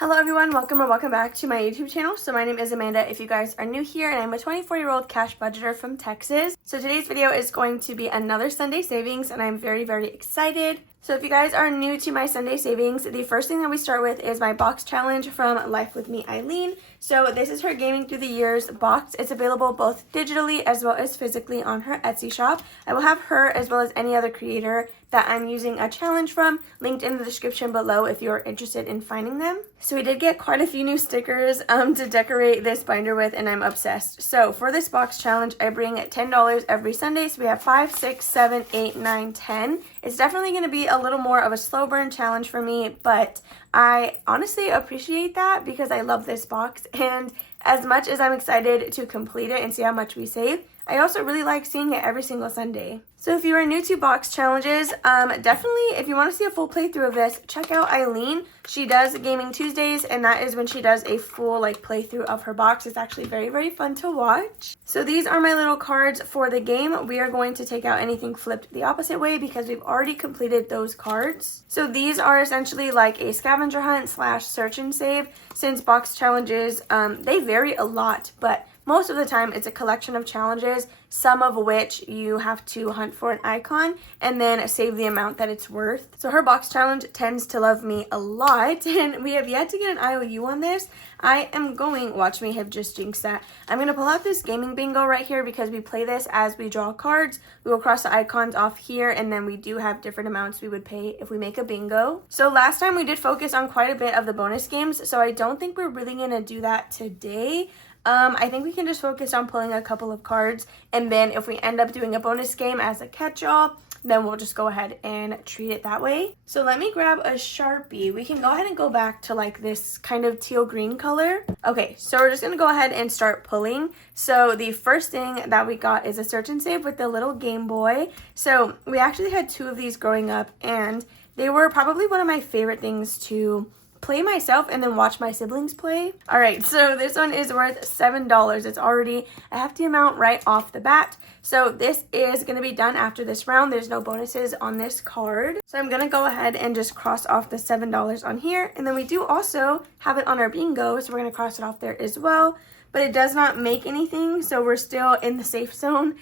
Hello everyone, welcome or welcome back to my YouTube channel. So my name is Amanda if you guys are new here, and I'm a 24-year-old cash budgeter from Texas. So today's video is going to be another Sunday savings, and I'm very excited. So if you guys are new to my Sunday savings, the first thing that we start with is my box challenge from Life With Me Eileen. So this is her Gaming Through the Years box. It's available both digitally as well as physically on her Etsy shop. I will have her as well as any other creator that I'm using a challenge from linked in the description below if you're interested in finding them. So we did get quite a few new stickers to decorate this binder with, and I'm obsessed. So for this box challenge, I bring $10 every Sunday. So we have 5, 6, 7, 8, 9, 10. It's definitely going to be a little more of a slow burn challenge for me, but I honestly appreciate that because I love this box, and as much as I'm excited to complete it and see how much we save, I also really like seeing it every single Sunday. So if you are new to box challenges, definitely if you want to see a full playthrough of this, check out Eileen. She does Gaming Tuesdays, and that is when she does a full playthrough of her box. It's actually very fun to watch. So these are my little cards for the game. We are going to take out anything flipped the opposite way because we've already completed those cards. So these are essentially like a scavenger hunt / search and save. Since box challenges, they vary a lot, but most of the time it's a collection of challenges, some of which you have to hunt for an icon and then save the amount that it's worth. So her box challenge tends to love me a lot, and we have yet to get an IOU on this. I am going, watch me, have just jinxed that. I'm going to pull out this gaming bingo right here because we play this as we draw cards. We will cross the icons off here, and then we do have different amounts we would pay if we make a bingo. So last time we did focus on quite a bit of the bonus games, so I don't think we're really going to do that today. I think we can just focus on pulling a couple of cards, and then if we end up doing a bonus game as a catch-all, then we'll just go ahead and treat it that way. So let me grab a Sharpie. We can go ahead and go back to this kind of teal green color. Okay, so we're just gonna go ahead and start pulling. So the first thing that we got is a search and save with the little Game Boy. So we actually had 2 of these growing up, and they were probably one of my favorite things to play myself and then watch my siblings play. All right, so this one is worth $7. It's already a hefty amount right off the bat. So this is going to be done after this round. There's no bonuses on this card. So I'm going to go ahead and just cross off the $7 on here. And then we do also have it on our bingo, so we're going to cross it off there as well. But it does not make anything, so we're still in the safe zone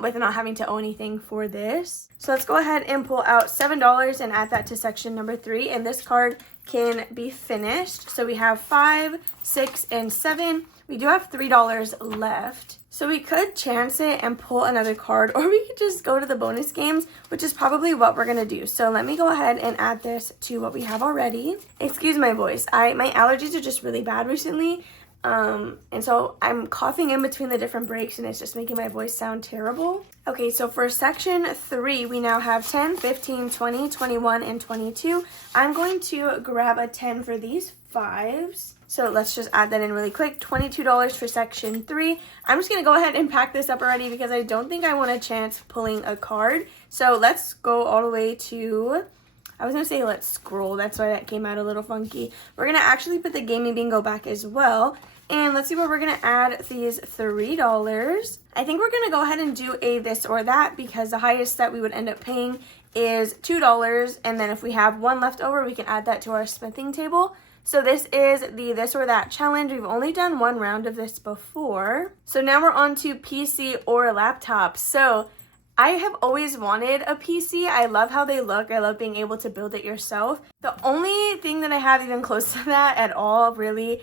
with not having to owe anything for this. So let's go ahead and pull out $7 and add that to section number 3. And this card can be finished. So we have 5, 6, and 7. We do have $3 left. So we could chance it and pull another card, or we could just go to the bonus games, which is probably what we're gonna do. So let me go ahead and add this to what we have already. Excuse my voice. My allergies are just really bad recently. And so I'm coughing in between the different breaks, and it's just making my voice sound terrible. Okay, so for section 3, we now have 10, 15, 20, 21, and 22. I'm going to grab a 10 for these 5s. So let's just add that in really quick. $22 for section 3. I'm just going to go ahead and pack this up already because I don't think I want a chance pulling a card. So let's go all the way to, I was going to say let's scroll. That's why that came out a little funky. We're going to actually put the gaming bingo back as well. And let's see what we're going to add these $3. I think we're going to go ahead and do a this or that because the highest that we would end up paying is $2. And then if we have 1 left over, we can add that to our smithing table. So this is the this or that challenge. We've only done 1 round of this before. So now we're on to PC or laptop. So I have always wanted a PC. I love how they look. I love being able to build it yourself. The only thing that I have even close to that at all really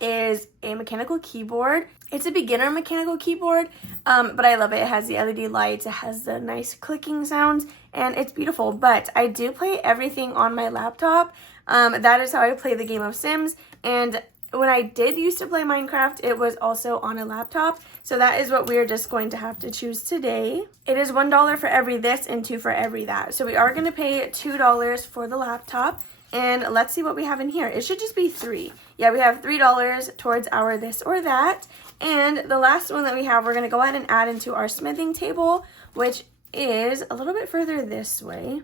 is a mechanical keyboard. It's a beginner mechanical keyboard, but I love it. It has the LED lights, it has the nice clicking sounds, and it's beautiful. But I do play everything on my laptop. That is how I play the game of Sims, and when I did used to play Minecraft, it was also on a laptop. So that is what we're just going to have to choose today. It is $1 for every this and 2 for every that. So we are going to pay $2 for the laptop. And let's see what we have in here. It should just be 3. Yeah, we have $3 towards our this or that. And the last one that we have, we're going to go ahead and add into our smithing table, which is a little bit further this way.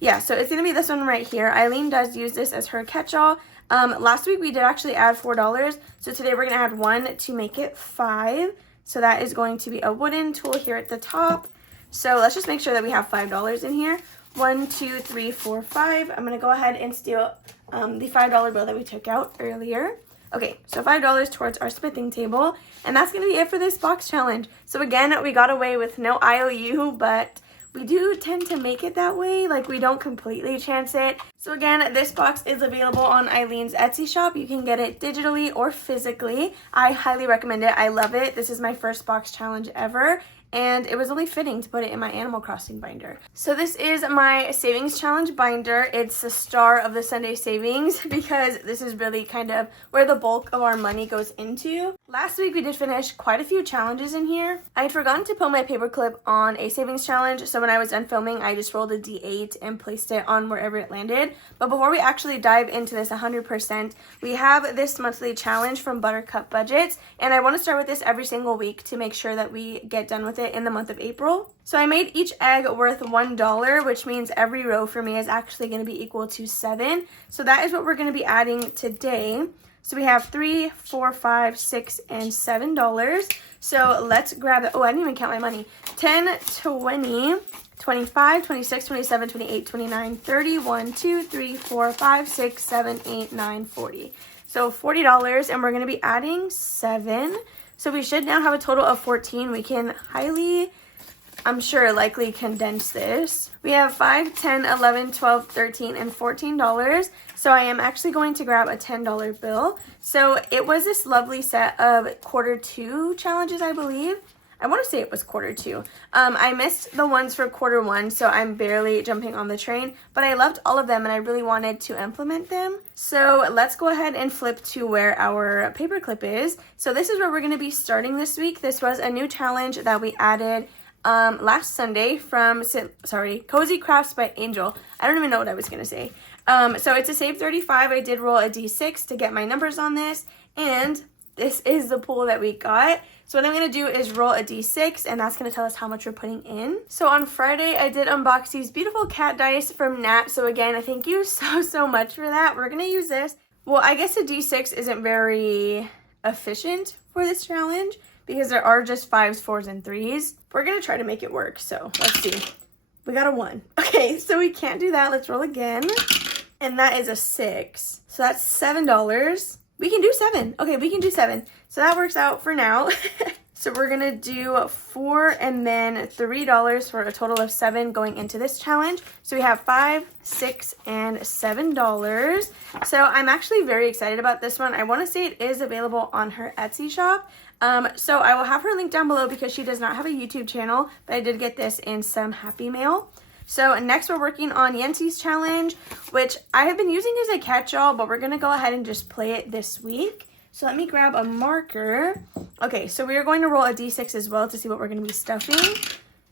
Yeah, so it's going to be this one right here. Eileen does use this as her catch-all. Last week we did actually add $4, so today we're going to add 1 to make it 5. So that is going to be a wooden tool here at the top. So let's just make sure that we have $5 in here. 1, 2, 3, 4, 5. I'm going to go ahead and steal the $5 bill that we took out earlier. Okay, so $5 towards our smithing table, and that's going to be it for this box challenge. So again, we got away with no IOU, but we do tend to make it that way, like we don't completely chance it. So again, this box is available on Eileen's Etsy shop. You can get it digitally or physically. I highly recommend it. I love it. This is my first box challenge ever, and it was only fitting to put it in my Animal Crossing binder. So this is my savings challenge binder. It's the star of the Sunday savings because this is really kind of where the bulk of our money goes into. Last week we did finish quite a few challenges in here. I had forgotten to put my paperclip on a savings challenge, so when I was done filming, I just rolled a D8 and placed it on wherever it landed. But before we actually dive into this 100%, we have this monthly challenge from Buttercup Budgets, and I want to start with this every single week to make sure that we get done with it in the month of April. So I made each egg worth $1, which means every row for me is actually going to be equal to 7. So that is what we're going to be adding today. So we have $3, $4, $5, $6, and $7. So let's grab it. Oh, I didn't even count my money. 10, 20, 25, 26, 27, 28, 29, 30, 1, 2, 3, 4, 5, 6, 7, 8, 9, 40. So $40, and we're going to be adding 7. So we should now have a total of 14. We can I'm sure, likely condense this. We have 5, 10, 11, 12, 13, and $14. So I am actually going to grab a $10 bill. So it was this lovely set of Q2 challenges, I believe. I want to say it was Q2. I missed the ones for Q1, so I'm barely jumping on the train, but I loved all of them and I really wanted to implement them. So let's go ahead and flip to where our paperclip is. So this is where we're going to be starting this week. This was a new challenge that we added last Sunday from, Cozy Crafts by Angel. I don't even know what I was going to say. So it's a save 35. I did roll a D6 to get my numbers on this, and this is the pool that we got. So what I'm going to do is roll a D6, and that's going to tell us how much we're putting in. So on Friday, I did unbox these beautiful cat dice from Nat. So again, thank you so much for that. We're going to use this. Well, I guess a D6 isn't very efficient for this challenge because there are just 5s, 4s, and 3s. We're going to try to make it work. So let's see. We got a 1. Okay, so we can't do that. Let's roll again. And that is a 6. So that's $7. We can do 7. Okay, we can do 7. So that works out for now. So we're going to do 4 and then $3 for a total of 7 going into this challenge. So we have 5, 6, and $7. So I'm actually very excited about this one. I want to say it is available on her Etsy shop. So I will have her link down below because she does not have a YouTube channel, but I did get this in some Happy Mail. So next we're working on Yancey's challenge, which I have been using as a catch-all, but we're going to go ahead and just play it this week. So let me grab a marker. Okay, so we are going to roll a D6 as well to see what we're going to be stuffing.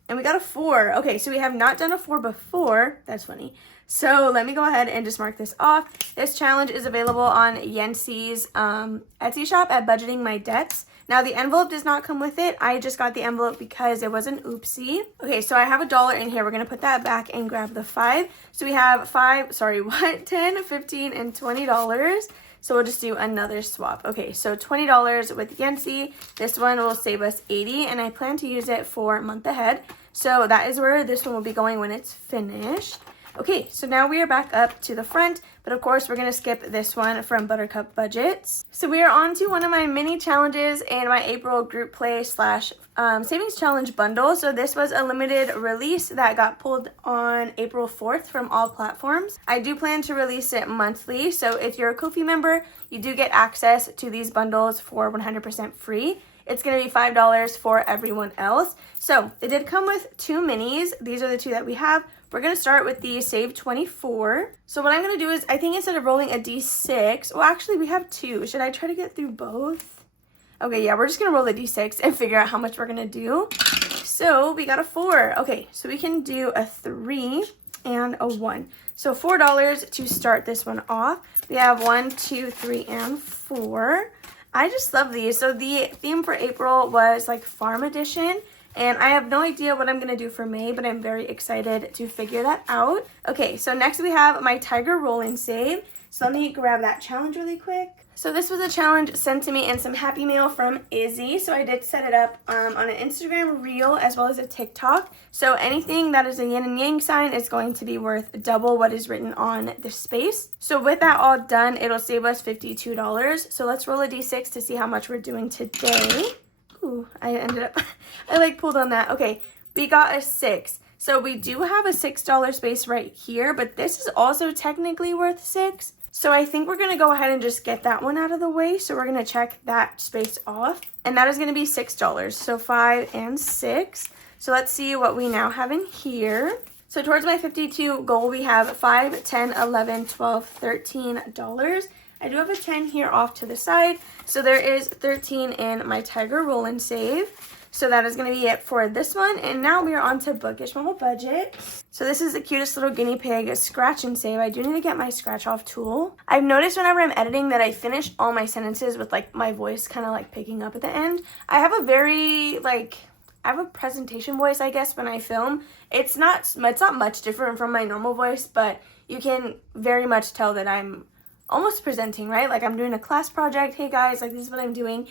And we got a 4. Okay, so we have not done a 4 before. That's funny. So let me go ahead and just mark this off. This challenge is available on Yancey's Etsy shop at Budgeting My Debts. Now, the envelope does not come with it. I just got the envelope because it was an oopsie. Okay, so I have $1 in here. We're going to put that back and grab the 5. So we have 10, 15, and $20. So we'll just do another swap. Okay, so $20 with Yancey. This one will save us $80, and I plan to use it for a month ahead. So that is where this one will be going when it's finished. Okay, so now we are back up to the front, but of course we're going to skip this one from Buttercup Budgets. So we are on to one of my mini challenges in my April group play / savings challenge bundle. So this was a limited release that got pulled on April 4th from all platforms. I do plan to release it monthly, so if you're a Ko-fi member, you do get access to these bundles for 100% free. It's going to be $5 for everyone else. So it did come with 2 minis. These are the 2 that we have. We're going to start with the Save 24. So what I'm going to do is, I think instead of rolling a D6, well, actually we have 2. Should I try to get through both? Okay, yeah, we're just going to roll the D6 and figure out how much we're going to do. So we got a 4. Okay, so we can do a 3 and a 1. So $4 to start this one off. We have 1, 2, 3, and 4. I just love these. So the theme for April was like farm edition, and I have no idea what I'm going to do for May, but I'm very excited to figure that out. Okay, so next we have my Tiger Roll and Save. So let me grab that challenge really quick. So this was a challenge sent to me in some Happy Mail from Izzy. So I did set it up on an Instagram reel as well as a TikTok. So anything that is a yin and yang sign is going to be worth double what is written on the space. So with that all done, it'll save us $52. So let's roll a d6 to see how much we're doing today. Ooh, I like pulled on that. Okay, we got a 6. So we do have a $6 space right here, but this is also technically worth 6. So I think we're going to go ahead and just get that one out of the way. So we're going to check that space off. And that is going to be $6. So 5 and 6. So let's see what we now have in here. So towards my 52 goal, we have $5, $10, $11, $12, $13. I do have a 10 here off to the side. So there is 13 in my Tiger Roll and Save. So that is going to be it for this one. And now we are on to Bookish Mama Budget. So this is the cutest little guinea pig scratch and save. I do need to get my scratch off tool. I've noticed whenever I'm editing that I finish all my sentences with like my voice kind of like picking up at the end. I have a presentation voice, I guess, when I film. It's not much different from my normal voice, but you can very much tell that I'm almost presenting, right? Like I'm doing a class project. Hey guys, like this is what I'm doing.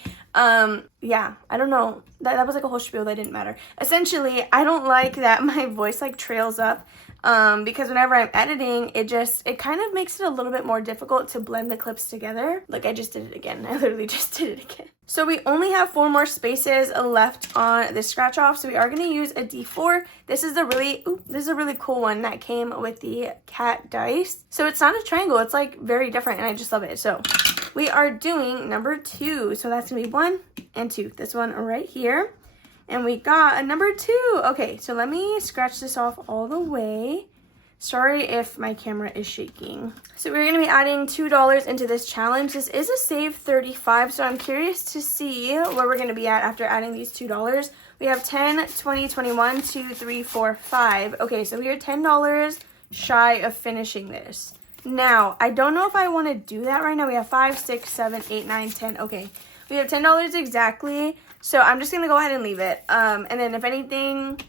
Yeah, I don't know. That was like a whole spiel that didn't matter. Essentially, I don't like that my voice like trails up because whenever I'm editing, it kind of makes it a little bit more difficult to blend the clips together. Like I just did it again. I literally just did it again. So we only have 4 more spaces left on the scratch off. So we are going to use a D4. This is a really cool one that came with the cat dice. So it's not a triangle. It's like very different and I just love it. So we are doing number 2. So that's going to be 1 and 2. This one right here. And we got a number 2. Okay, so let me scratch this off all the way. Sorry if my camera is shaking. So we're going to be adding $2 into this challenge. This is a save 35, so I'm curious to see where we're going to be at after adding these $2. We have 10, 20, 21, 2, 3, 4, 5. Okay, so we are $10 shy of finishing this. Now, I don't know if I want to do that right now. We have 5, 6, 7, 8, 9, 10. Okay, we have $10 exactly. So I'm just going to go ahead and leave it. And then if anything...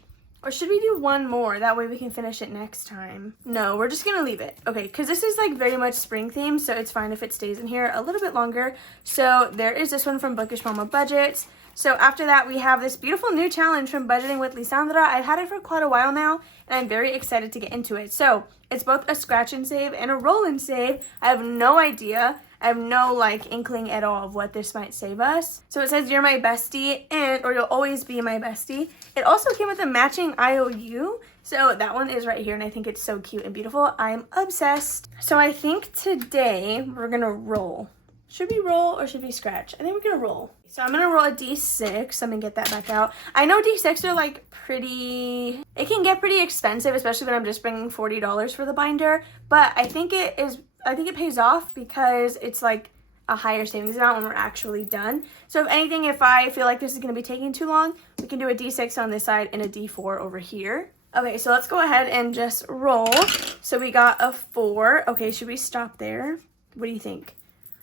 Or should we do one more? That way we can finish it next time. No, we're just going to leave it. Okay, because this is like very much spring themed, so it's fine if it stays in here a little bit longer. So there is this one from Bookish Mama Budget. So after that, we have this beautiful new challenge from Budgeting with Lisandra. I've had it for quite a while now, and I'm very excited to get into it. So it's both a scratch and save and a roll and save. I have no idea. I have no like inkling at all of what this might save us. So it says you're my bestie or you'll always be my bestie. It also came with a matching IOU. So that one is right here and I think it's so cute and beautiful. I'm obsessed. So I think today we're gonna roll. Should we roll or should we scratch? I think we're gonna roll. So I'm gonna roll a D6. Let me get that back out. I know D6 are like it can get pretty expensive, especially when I'm just bringing $40 for the binder. But I think it pays off because it's like a higher savings amount when we're actually done. So if anything, if I feel like this is gonna be taking too long, we can do a D6 on this side and a D4 over here. Okay, so let's go ahead and just roll. So we got a 4. Okay, should we stop there? What do you think?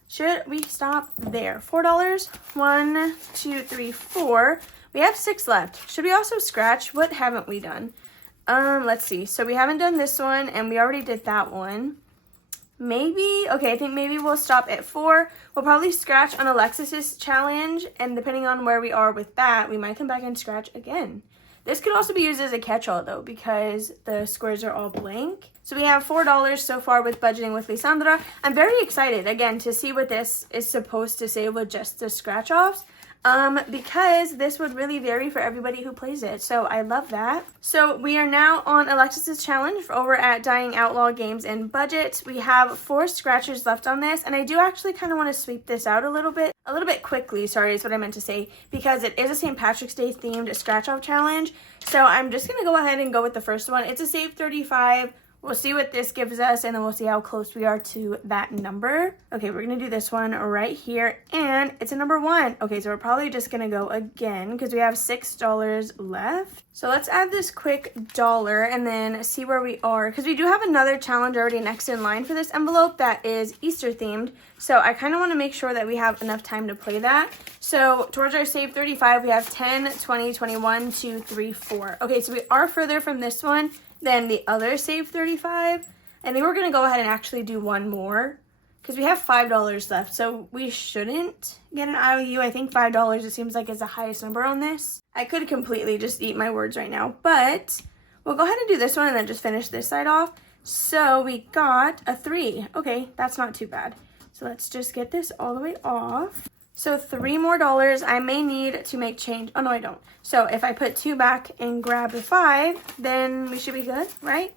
Should we stop there? $4. 1, 2, 3, 4. We have 6 left. Should we also scratch? What haven't we done? Let's see. So we haven't done this one, and we already did that one. Maybe, okay, I think maybe we'll stop at 4. We'll probably scratch on Alexis's challenge, and depending on where we are with that, we might come back and scratch again. This could also be used as a catch-all, though, because the squares are all blank. So we have $4 so far with Budgeting with Lisandra. I'm very excited, again, to see what this is supposed to say with just the scratch-offs. Because this would really vary for everybody who plays it. So I love that. So we are now on Alexis's challenge over at Dying Outlaw Games and Budget. We have 4 scratchers left on this, and I do actually kind of want to sweep this out a little bit quickly, sorry, is what I meant to say, because it is a St. Patrick's Day themed scratch-off challenge. So I'm just going to go ahead and go with the first one. It's a save 35. We'll see what this gives us, and then we'll see how close we are to that number. Okay, we're going to do this one right here, and it's a number 1. Okay, so we're probably just going to go again because we have $6 left. So let's add this quick $1 and then see where we are, because we do have another challenge already next in line for this envelope that is Easter themed. So I kind of want to make sure that we have enough time to play that. So towards our save 35, we have 10, 20, 21, 2, 3, 4. Okay, so we are further from this one than the other save 35. I think we're going to go ahead and actually do one more. because we have $5 left, so we shouldn't get an IOU. I think $5, it seems like, is the highest number on this. I could completely just eat my words right now, but we'll go ahead and do this one and then just finish this side off. So we got a 3. Okay, that's not too bad. So let's just get this all the way off. So $3 more I may need to make change. Oh, no, I don't. So if I put 2 back and grab the 5, then we should be good, right?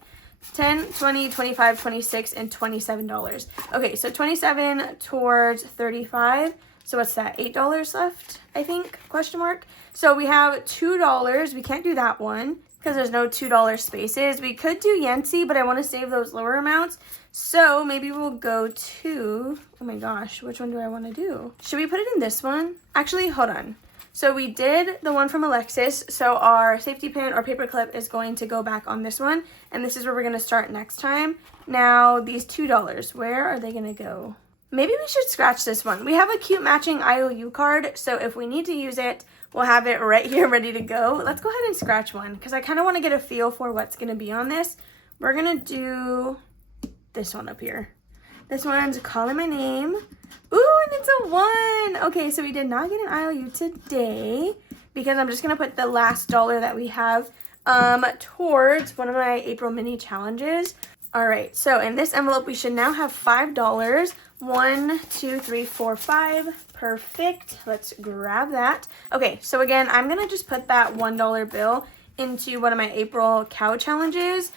10, 20, 25, 26, and $27. Okay, so 27 towards 35. So what's that? $8 left, I think, question mark. So we have $2. We can't do that one because there's no $2 spaces. We could do Yancy, but I want to save those lower amounts. So maybe we'll go to, oh my gosh, which one do I want to do? Should we put it in this one? Actually, hold on. So we did the one from Alexis. So our safety pin or paper clip is going to go back on this one. And this is where we're going to start next time. Now, these $2, where are they going to go? Maybe we should scratch this one. We have a cute matching IOU card. So if we need to use it, we'll have it right here ready to go. Let's go ahead and scratch one because I kind of want to get a feel for what's going to be on this. We're going to do this one up here. This one's calling my name. Ooh, and it's a 1. Okay, so we did not get an IOU today because I'm just going to put the last dollar that we have towards one of my April mini challenges. All right, so in this envelope, we should now have $5. 1, 2, 3, 4, 5. Perfect. Let's grab that. Okay, so again, I'm going to just put that $1 bill into one of my April cow challenges.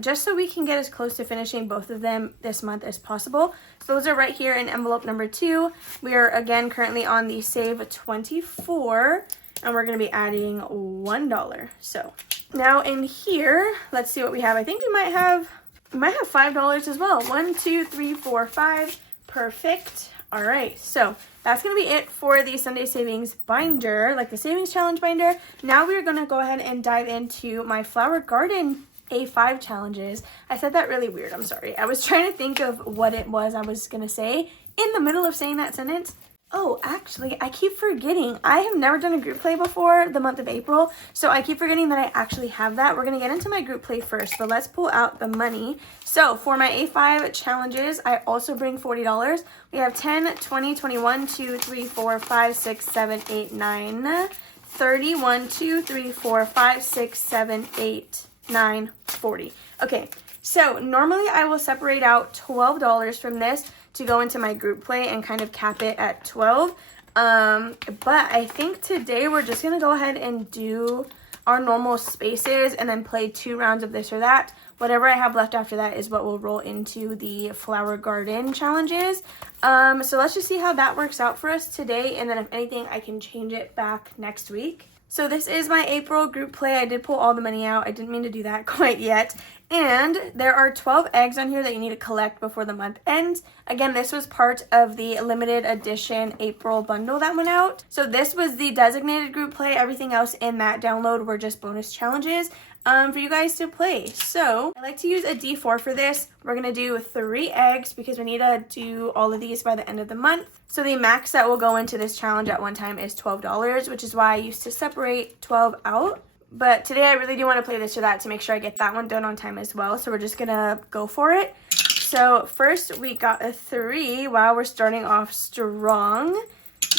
Just so we can get as close to finishing both of them this month as possible. So those are right here in envelope number 2. We are again currently on the save 24 and we're going to be adding $1. So now in here, let's see what we have. I think we might have $5 as well. 1, 2, 3, 4, 5. Perfect. All right. So that's going to be it for the Sunday Savings binder, like the Savings Challenge binder. Now we're going to go ahead and dive into my Flower Garden A5 challenges. I said that really weird. I'm sorry. I was trying to think of what it was I was going to say in the middle of saying that sentence. Oh, actually, I keep forgetting. I have never done a group play before the month of April, so I keep forgetting that I actually have that. We're going to get into my group play first, but let's pull out the money. So for my A5 challenges, I also bring $40. We have 10, 20, 21, 2, 3, 4, 5, 6, 7, 8, 9, 30, 1, 2, 3, 4, 5, 6, 7, 8, 9, 40. Okay, so normally I will separate out $12 from this to go into my group play and kind of cap it at 12. But I think today we're just going to go ahead and do our normal spaces and then play 2 rounds of this or that. Whatever I have left after that is what will roll into the Flower Garden challenges. So let's just see how that works out for us today. And then if anything, I can change it back next week. So this is my April group play. I did pull all the money out. I didn't mean to do that quite yet. And there are 12 eggs on here that you need to collect before the month ends. Again, this was part of the limited edition April bundle that went out. So this was the designated group play. Everything else in that download were just bonus challenges for you guys to play. So I like to use a D4 for this. We're going to do 3 eggs because we need to do all of these by the end of the month. So the max that will go into this challenge at one time is $12, which is why I used to separate 12 out. But today I really do want to play this or that to make sure I get that one done on time as well. So we're just going to go for it. So first we got a 3. Wow, we're starting off strong.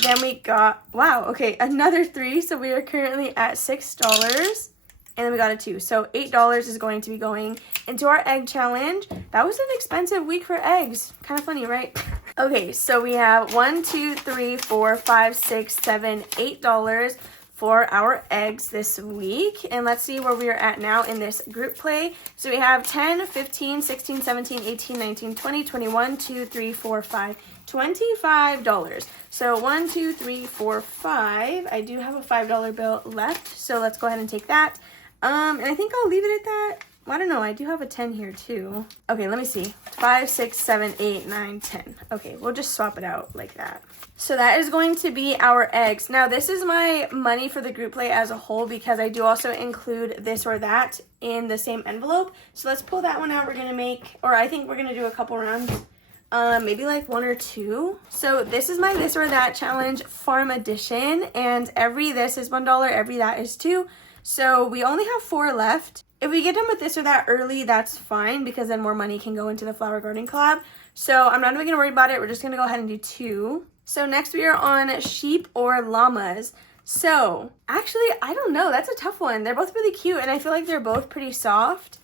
Then we got, wow, okay, another 3. So we are currently at $6. And then we got a 2. So $8 is going to be going into our egg challenge. That was an expensive week for eggs. Kind of funny, right? Okay, so we have 1, 2, 3, 4, 5, 6, 7, $8 for our eggs this week. And let's see where we are at now in this group play. So we have 10, 15, 16, 17, 18, 19, 20, 21, 2, 3, 4, 5, $25. So 1, 2, 3, 4, 5. I do have a $5 bill left. So let's go ahead and take that. And I think I'll leave it at that. I don't know. I do have a 10 here too. Okay, let me see. 5, 6, 7, 8, 9, 10. Okay, we'll just swap it out like that. So that is going to be our eggs. Now, this is my money for the group play as a whole because I do also include this or that in the same envelope. So let's pull that one out. We're going to make, or I think we're going to do a couple rounds. Maybe like 1 or 2. So this is my this or that challenge farm edition. And every this is $1, every that is $2. So we only have 4 left. If we get done with this or that early, that's fine because then more money can go into the flower garden collab. So I'm not even going to worry about it. We're just going to go ahead and do 2. So next we are on sheep or llamas. So actually, I don't know. That's a tough one. They're both really cute and I feel like they're both pretty soft.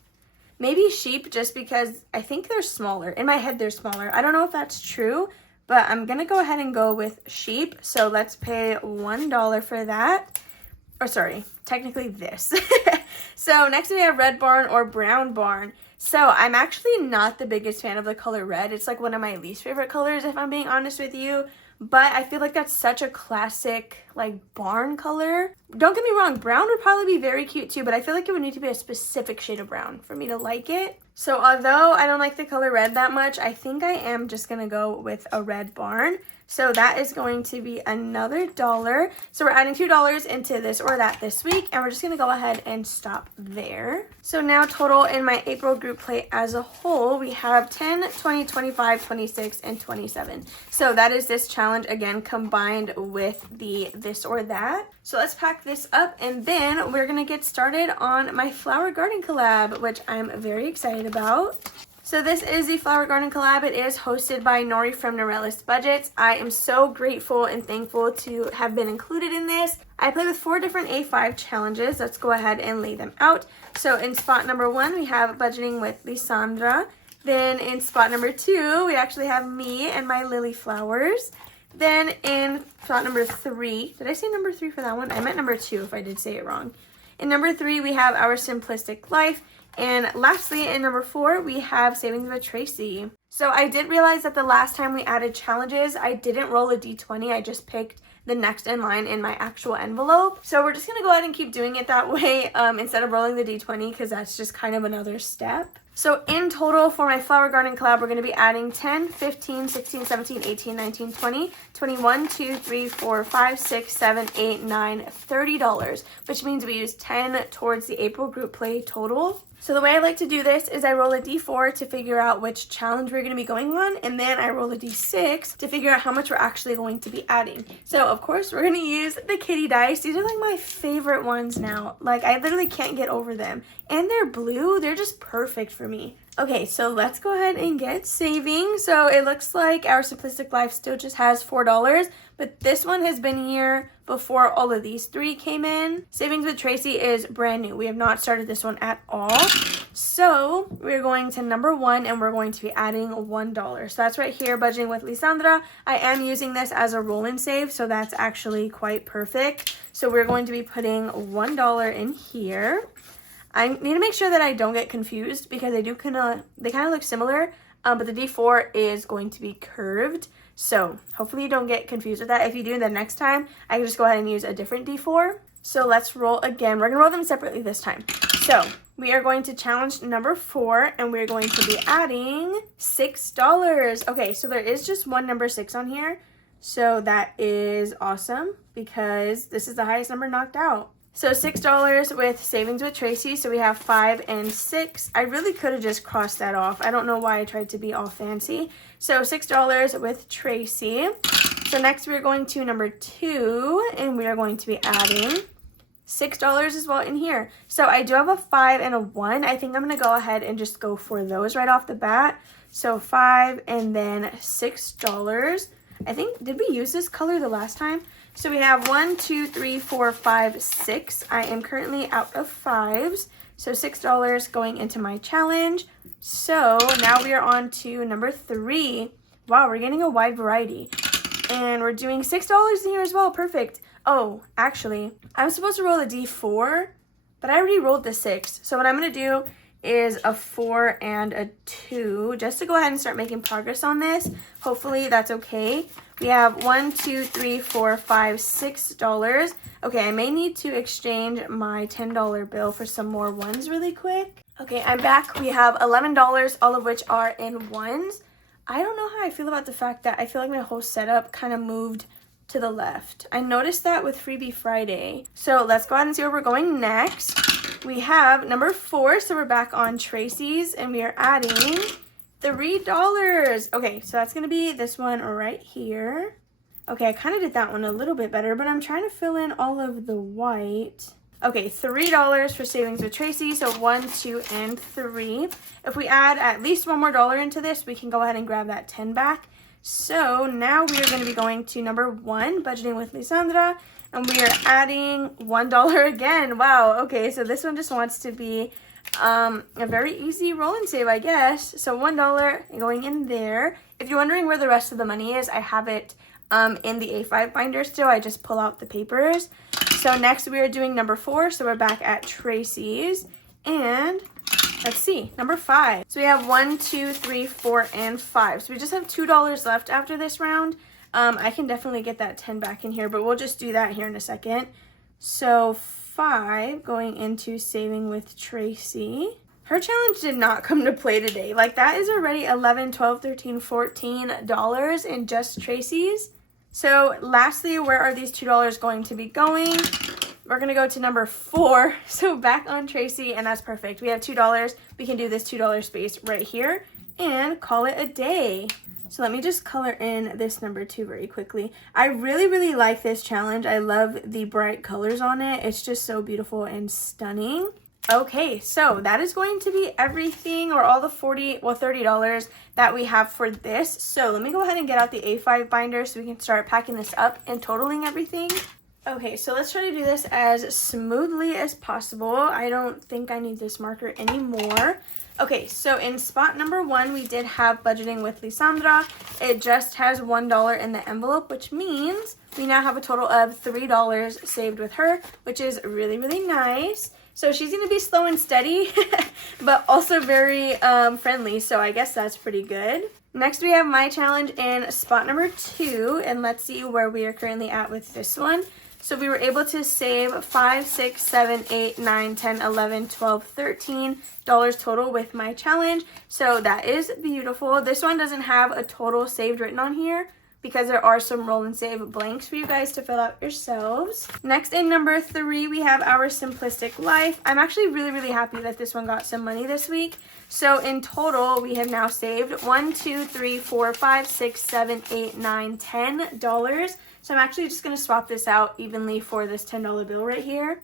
Maybe sheep just because I think they're smaller. In my head, they're smaller. I don't know if that's true, but I'm going to go ahead and go with sheep. So let's pay $1 for that. Or sorry, technically this. So next we have red barn or brown barn. So I'm actually not the biggest fan of the color red. It's like one of my least favorite colors if I'm being honest with you. But I feel like that's such a classic like barn color. Don't get me wrong, brown would probably be very cute too, but I feel like it would need to be a specific shade of brown for me to like it. So although I don't like the color red that much, I think I am just gonna go with a red barn. So that is going to be another $1. So we're adding $2 into this or that this week, and we're just gonna go ahead and stop there. So now total in my April group play as a whole, we have 10, 20, 25, 26, and 27. So that is this challenge again combined with the this or that. So let's pack this up and then we're gonna get started on my flower garden collab, which I'm very excited about. So this is the flower garden collab. It is hosted by Nori from Norellis Budgets. I am so grateful and thankful to have been included in this. I play with 4 different A5 challenges. Let's go ahead and lay them out. So in spot number 1, we have budgeting with Lysandra. Then in spot number 2, we actually have me and my lily flowers. Then in spot number 3, did I say number 3 for that one? I meant number 2 if I did say it wrong. In number 3, we have Our Simplistic Life. And lastly, in number 4, we have Savings with Tracy. So I did realize that the last time we added challenges, I didn't roll a d20. I just picked the next in line in my actual envelope. So we're just going to go ahead and keep doing it that way instead of rolling the d20 because that's just kind of another step. So in total for my flower garden collab, we're going to be adding 10, 15, 16, 17, 18, 19, 20, 21, 2, 3, 4, 5, 6, 7, 8, 9, $30, which means we use 10 towards the April group play total. So the way I like to do this is I roll a d4 to figure out which challenge we're going to be going on, and then I roll a d6 to figure out how much we're actually going to be adding. So of course we're going to use the kitty dice. These are like my favorite ones now. Like I literally can't get over them. And they're blue. They're just perfect for me. Okay, so let's go ahead and get saving. So it looks like Our Simplistic Life still just has $4, but this one has been here before all of these 3 came in. Savings with Tracy is brand new. We have not started this one at all. So we're going to number 1 and we're going to be adding $1. So that's right here, budgeting with Lysandra. I am using this as a roll and save, so that's actually quite perfect. So we're going to be putting $1 in here. I need to make sure that I don't get confused because they kind of look similar, but the D4 is going to be curved. So hopefully you don't get confused with that. If you do, then next time I can just go ahead and use a different D4. So let's roll again. We're going to roll them separately this time. So we are going to challenge number 4 and we're going to be adding $6. Okay, so there is just one number 6 on here. So that is awesome because this is the highest number knocked out. So $6 with Savings with Tracy. So we have 5 and 6. I really could have just crossed that off. I don't know why I tried to be all fancy. So $6 with Tracy. So next we're going to number 2 and we are going to be adding $6 as well in here. So I do have a 5 and a 1. I think I'm going to go ahead and just go for those right off the bat. So 5 and then $6. I think, did we use this color the last time? So we have 1, 2, 3, 4, 5, 6. I am currently out of 5s. So $6 going into my challenge. So now we are on to number 3. Wow, we're getting a wide variety. And we're doing $6 in here as well. Perfect. Oh, actually, I'm supposed to roll a D4, but I already rolled the 6. So what I'm going to do is a 4 and a 2 just to go ahead and start making progress on this. Hopefully that's okay. We have 1, 2, 3, 4, 5, $6. Okay, I may need to exchange my $10 bill for some more ones really quick. Okay, I'm back. We have $11, all of which are in ones. I don't know how I feel about the fact that I feel like my whole setup kind of moved to the left. I noticed that with Freebie Friday. So let's go ahead and see where we're going next. We have number 4, so we're back on Tracy's, and we are adding $3. Okay, so that's gonna be this one right here. Okay, I kind of did that one a little bit better, but I'm trying to fill in all of the white. Okay, $3 for savings with Tracy. So 1, 2, and 3. If we add at least one more dollar into this, we can go ahead and grab that 10 back. So now we are going to be going to number 1, budgeting with Lisandra. And we are adding $1 again. Wow. Okay, so this one just wants to be a very easy roll and save, I guess. So $1 going in there. If you're wondering where the rest of the money is, I have it in the A5 binder still. I just pull out the papers. So next we are doing number 4. So we're back at Tracy's. And let's see, number 5. So we have 1, 2, 3, 4, and 5. So we just have $2 left after this round. I can definitely get that 10 back in here, but we'll just do that here in a second. So 5 going into saving with Tracy. Her challenge did not come to play today. Like, that is already $11, $12, $13, $14 in just Tracy's. So lastly, where are these $2 going to be going? We're going to go to number 4. So back on Tracy, and that's perfect. We have $2. We can do this $2 space right here and call it a day. So let me just color in this number 2 very quickly. I really like this challenge. I love the bright colors on it. It's just so beautiful and stunning. Okay, so that is going to be everything, or all the $30 that we have for this. So let me go ahead and get out the A5 binder so we can start packing this up and totaling everything. Okay, so let's try to do this as smoothly as possible. I don't think I need this marker anymore. Okay, so in spot number 1, we did have budgeting with Lisandra. It just has $1 in the envelope, which means we now have a total of $3 saved with her, which is really nice. So she's going to be slow and steady, but also very friendly, so I guess that's pretty good. Next, we have my challenge in spot number 2, and let's see where we are currently at with this one. So we were able to save $5, $6, $7, $8, $9, $10, $11, $12, $13 total with my challenge. So that is beautiful. This one doesn't have a total saved written on here because there are some roll and save blanks for you guys to fill out yourselves. Next, in number 3, we have our simplistic life. I'm actually really happy that this one got some money this week. So in total, we have now saved $1, 2, 3, 4, 5, 6, 7, 8, 9, $10. So I'm actually just going to swap this out evenly for this $10 bill right here.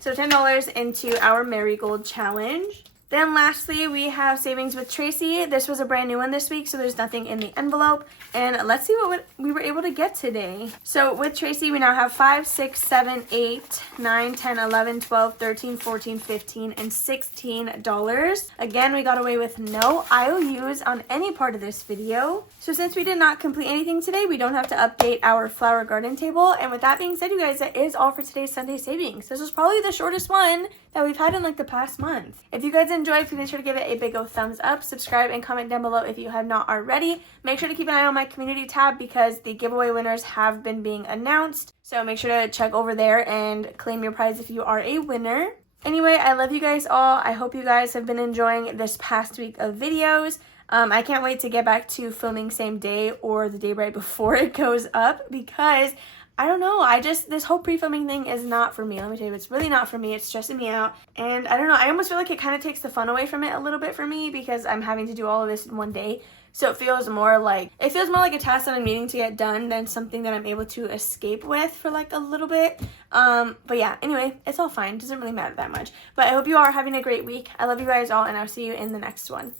So $10 into our marigold challenge. Then lastly, we have savings with Tracy. This was a brand new one this week, so there's nothing in the envelope. And let's see what we were able to get today. So with Tracy, we now have 5, 6, 7, 8, 9, 10, 11, 12, 13, 14, 15, and $16. Again, we got away with no IOUs on any part of this video. So since we did not complete anything today, we don't have to update our flower garden table. And with that being said, you guys, that is all for today's Sunday savings. This was probably the shortest one that we've had in like the past month. If you guys enjoyed, please make sure to give it a big old thumbs up, subscribe, and comment down below if you have not already. Make sure to keep an eye on my community tab because the giveaway winners have been being announced. So make sure to check over there and claim your prize if you are a winner. Anyway, I love you guys all. I hope you guys have been enjoying this past week of videos. I can't wait to get back to filming same day or the day right before it goes up because I don't know, this whole pre-filming thing is not for me. Let me tell you, it's really not for me. It's stressing me out. And I don't know, I almost feel like it kind of takes the fun away from it a little bit for me because I'm having to do all of this in one day. So it feels more like a task that I'm needing to get done than something that I'm able to escape with for like a little bit. But yeah, anyway, it's all fine. It doesn't really matter that much. But I hope you are having a great week. I love you guys all, and I'll see you in the next one.